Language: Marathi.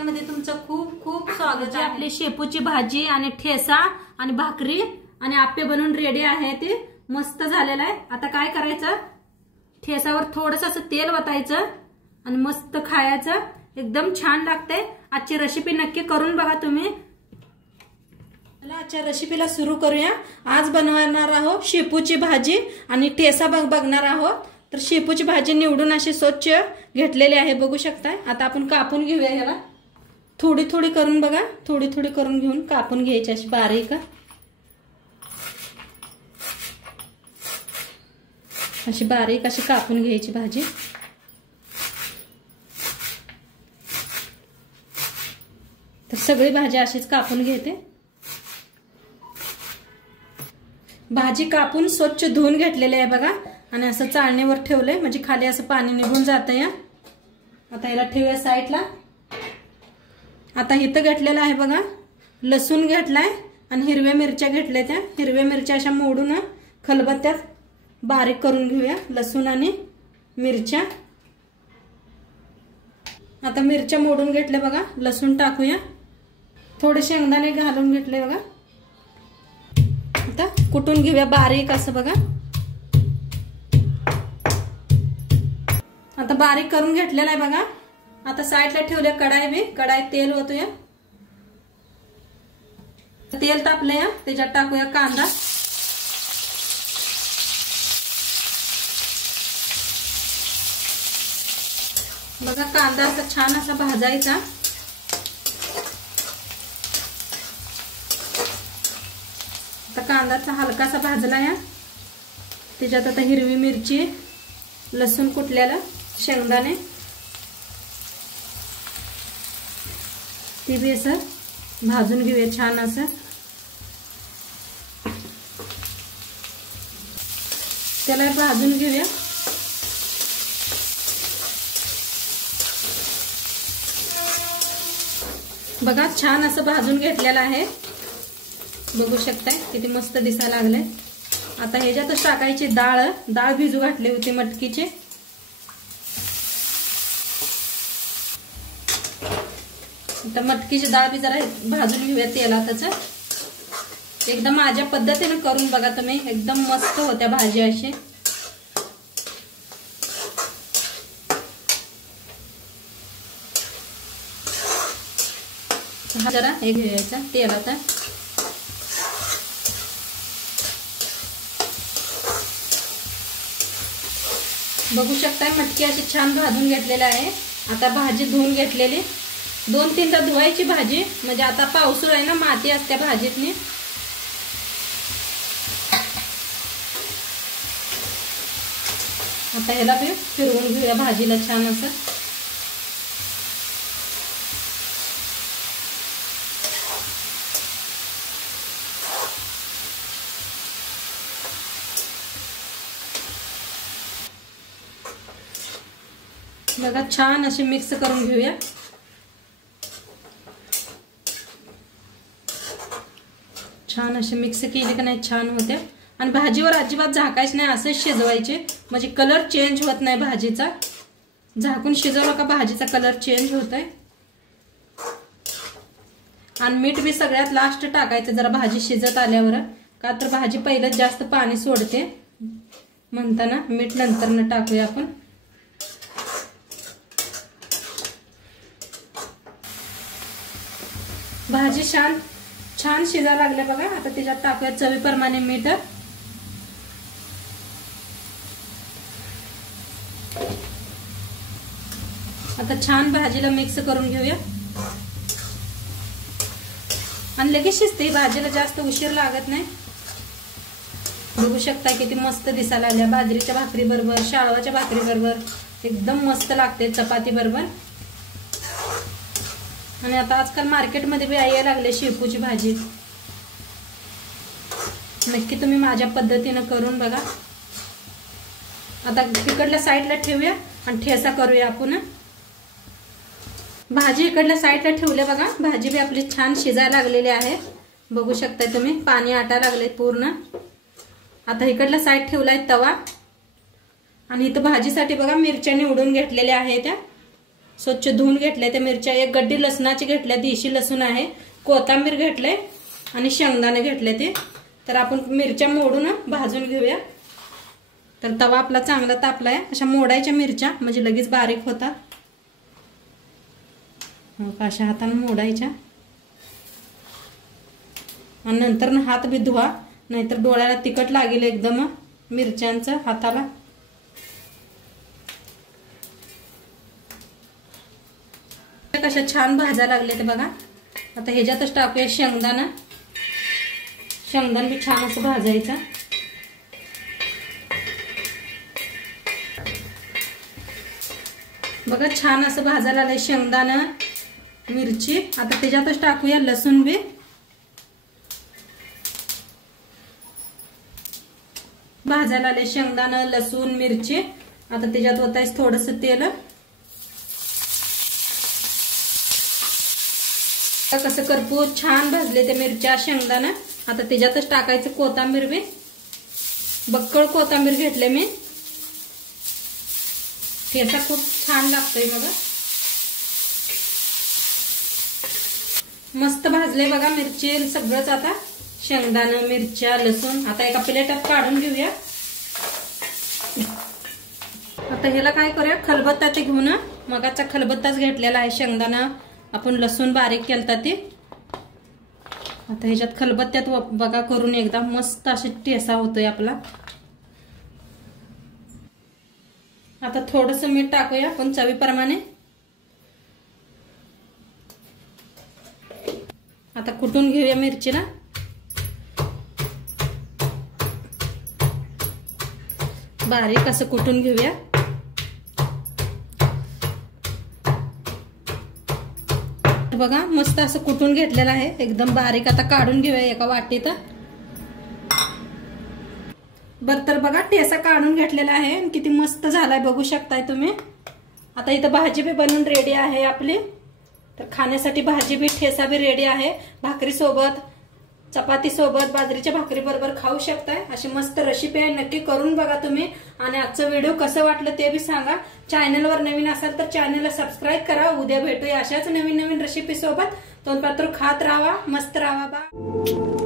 किचन मध्ये तुमचं खूप खूप स्वागत आहे। आपली शेपूची भाजी आणि ठेसा आणि भाकरी आणि आप्पे बनवून रेडी आहे। ते मस्त झालेलं आहे। आता काय करायचं, ठेसावर थोडंसं असं तेल वतायचं आणि मस्त खायचं, एकदम छान लागते। आजची रेसिपी नक्की करून बघा तुम्ही। चला आजच्या रेसिपीला सुरू करूया। आज बनवणार आहोत शेपूची भाजी आणि ठेसा बघणार आहोत। तर शेपूची भाजी निवडून अशी स्वच्छ घेतलेली आहे, बघू शकता। आता आपण कापून घेऊया याला, थोडी थोडी करून बघा, थोडी थोडी करून घेऊन कापून घ्यायची अशी बारीक, अशी बारीक अशी कापून घ्यायची भाजी। तर सगळी भाजी अशीच कापून घेते। भाजी कापून स्वच्छ धुवून घेतलेली आहे बघा, आणि असं चाळणीवर ठेवलंय म्हणजे खाली असं पाणी निघून जातं या। आता याला ठेवूया साईडला। आता इथं घेतलेलं आहे बघा, लसूण घेतलाय आणि हिरव्या मिरच्या घेतल्या। त्या हिरव्या मिरच्या अशा मोडून खलबत्त्यात बारीक करून घेऊया, लसूण आणि मिरच्या। आता मिरच्या मोडून घेतल्या बघा, लसूण टाकूया, थोडे शेंगदाणे घालून घेतले बघा। आता कुटून घेऊया बारीक असं बघा। आता बारीक करून घेतलेला आहे बघा। आता साईडला ठेवले कढाई, कढाईत तेल ओतूया। तेल तापले या, त्याच्यात टाकूया कांदा। बघा कांदा असा छान असा भाजायचा। आता कांदाचा हलकासा भाजला या, त्याच्यात आता हिरवी मिरची, लसूण कुटलेला, शेंगदाणे, ते बी असं भाजून घेऊया छान असं। त्याला भाजून घेऊया। बघा छान असं भाजून घेतलेलं आहे, बघू शकताय किती मस्त दिसायला लागले। आता ह्याच्यातच टाकायची डाळ भिजू घातली होती मटकीची। आता मटकीची डाळ बी जरा भाजून घेऊया तेलातच। एकदम माझ्या पद्धतीने करून बघा तुम्ही, एकदम मस्त होत्या भाजी अशी। जरा हे घ्यायचा तेलात, बघू शकताय मटकी अशी छान भाजून घेतलेली आहे। आता भाजी धुवून घेतलेली, 2-3दा धुवायची भाजी, म्हणजे आता पावसाळा आहे ना, माती असते भाजीतनी। आता ह्याला बी फिरवून घेऊया भाजीला छान असं। बघा छान अशी मिक्स करून घेऊया। छान अशी मिक्स केली की नाही छान होते। आणि भाजीवर अजिबात झाकायचं नाही, असंच शिजवायचे, म्हणजे कलर चेंज होत नाही भाजीचा। झाकून शिजवलं का भाजीचा कलर चेंज होतोय। आणि मीठ बी सगळ्यात लास्ट टाकायचं जरा भाजी शिजत आल्यावर, का तर भाजी पहिलेच जास्त पाणी सोडते म्हणताना मीठ नंतर न टाकूया आपण। भाजी छान शिजायला लागले बघा। आता त्याच्यात टाकूया चवीप्रमाणे मीठ। आता छान भाजीला मिक्स करून घेऊया आणि लगेच शिजते भाजीला, जास्त उशीर लागत नाही। बघू शकता किती मस्त दिसायला लागल्या। बाजरीच्या भाकरी बरोबर, शाळवाच्या भाकरी बरोबर एकदम मस्त लागते, चपाती बरोबर। आणि आता आजकाल मार्केटमध्ये बी यायला लागले शेपूची भाजी। नक्की तुम्ही माझ्या पद्धतीने करून बघा। आता इकडल्या साईडला ठेवूया आणि ठेसा करूया आपण। भाजी इकडल्या साईडला ठेवले बघा, भाजी बी आपली छान शिजायला लागलेली आहे, बघू शकताय तुम्ही, पाणी आटायला लागले पूर्ण। आता इकडला साईड ठेवलाय तवा, आणि इथं भाजीसाठी बघा मिरच्या निवडून घेतलेल्या आहेत त्या। स्वच्छ धुवून घेतल्या त्या मिरच्या, एक गड्डी लसणाची घेतल्या, देशी लसूण आहे, कोथिंबीर घेतले आणि शेंगदाणे घेतले ते. तर आपण मिरच्या मोडून भाजून घेऊया. तर तवा आपला चांगला तापलाय. अशा मोडायच्या मिरच्या म्हणजे लगेच बारीक होतात. अशा हाताने मोडायच्या आणि नंतर हात बी धुवा, नाहीतर डोळ्याला तिखट लागेल एकदम मिरच्यांचं हाताला. कशा छान भाजा लागले ते बघा. आता ह्याच्यातच टाकूया शेंगदाणा. शेंगदाणा बी छान असं भाजायचं. बघा छान असं भाजायला आलंय शेंगदाणा मिरची. आता त्याच्यातच टाकूया लसूण बी. भाजायला आले शेंगदाणा लसूण मिरची. आता त्याच्यात ओतायचं थोडंसं तेल. कसं करपूस छान भाजले ते मिरच्या शेंगदाणा. आता त्याच्यातच टाकायचं कोथिंबीर बी. बक्कळ कोथिंबीर घेतले मी. ठेचा खूप छान लागतोय बघा. मस्त भाजले बघा मिरची सगळंच. आता शेंगदाणा मिरच्या लसूण आता एका प्लेटात काढून घेऊया. आता ह्याला काय करूया, खलबत्ता ते घेऊन, मगाचा खलबत्ताच घेतलेला आहे. शेंगदाणा आपण लसूण बारीक केलता ते. आता ह्याच्यात खलबत्त्यात बघा करून एकदा मस्त अशी ठेसा होतोय आपला. आता थोडंसं मीठ टाकूया आपण चवीप्रमाणे. आता कुटून घेऊया मिरचीला. बारीक असं कुटून घेऊया. बघा मस्त असं कुटून घेतलेलं आहे एकदम बारीक. आता काढून घेऊया एका वाटीत. बरं तर बघा ठेसा काढून घेतलेला आहे. किती मस्त झालाय बघू शकताय तुम्ही. आता इथं भाजी बी बनवून रेडी आहे आपली. तर खाण्यासाठी भाजी बी ठेसा बी रेडी आहे. भाकरी सोबत, चपाती सोबत, बाजरीच्या भाकरी बरोबर खाऊ शकताय. अशी मस्त रेसिपी आहे. नक्की करून बघा तुम्ही. आणि आजचं व्हिडिओ कसं वाटलं ते बी सांगा. चॅनलवर नवीन असाल तर चॅनलला सबस्क्राईब करा. उद्या भेटूया अशाच नवीन नवीन रेसिपी सोबत. तोंडपात्र खात राहा, मस्त राहा. बा.